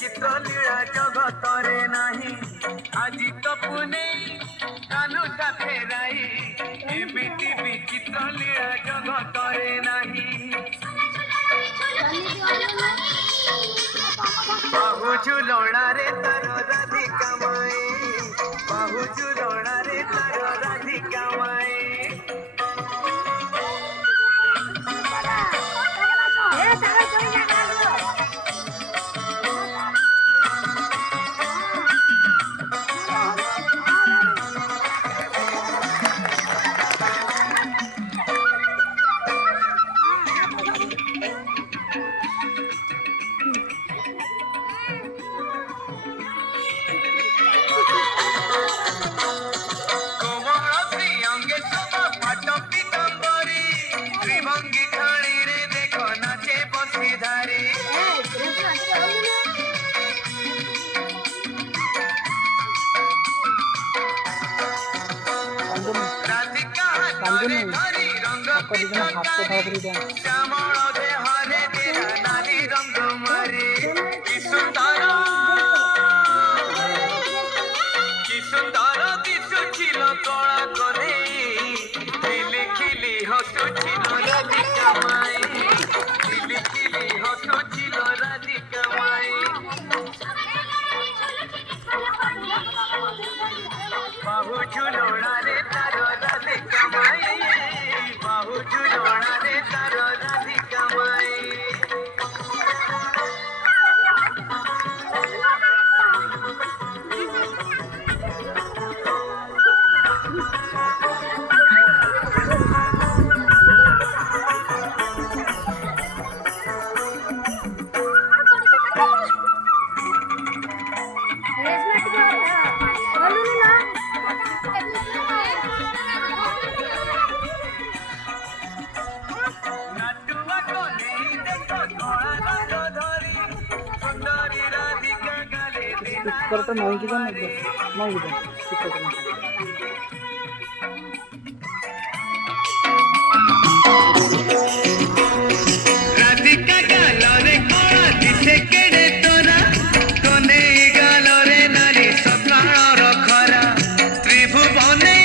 चित्र लीला जगतरे नाही আজি तो पुणे कानू सा फेराई एमिति विचित्र लीला जगतरे नाही बाहु झुलणा रे तार राधिका माए बाहु झुलणा रे तार राधिका माए करता नहीं की जान नहीं की जान राधिका गालरे कोला दिसे केडे तोरा कोने गालरे नारी सकाळर खरा त्रिभुवने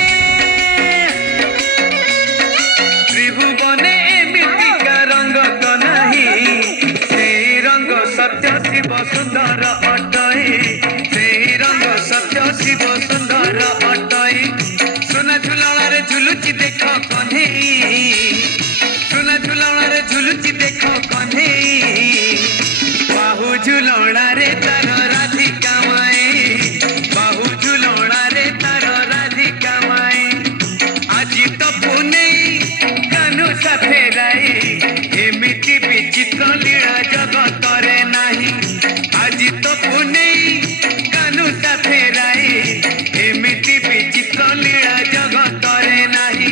एमितिका रंग तो नहीं से रंग सत्य शिव सुंदर शिव सुंदर अटई सुना झुलण रे झुलुची देख कन्हे सुना झुलण रे झुलुची देख कन्हे बाहु झुलण रे तार राधिका माए बाहु झुलण रे तार राधिका माए আজি तो पुणे कानू सा फेराई एमिति विचित्र लीला जगतरे नाही আজি तो पुणे कानू सा फेराई एमिति विचित्र लीला जगतरे नाही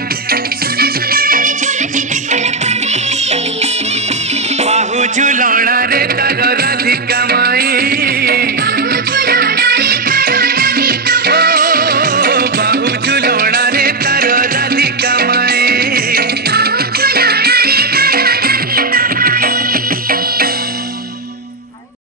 बाहु झुलणा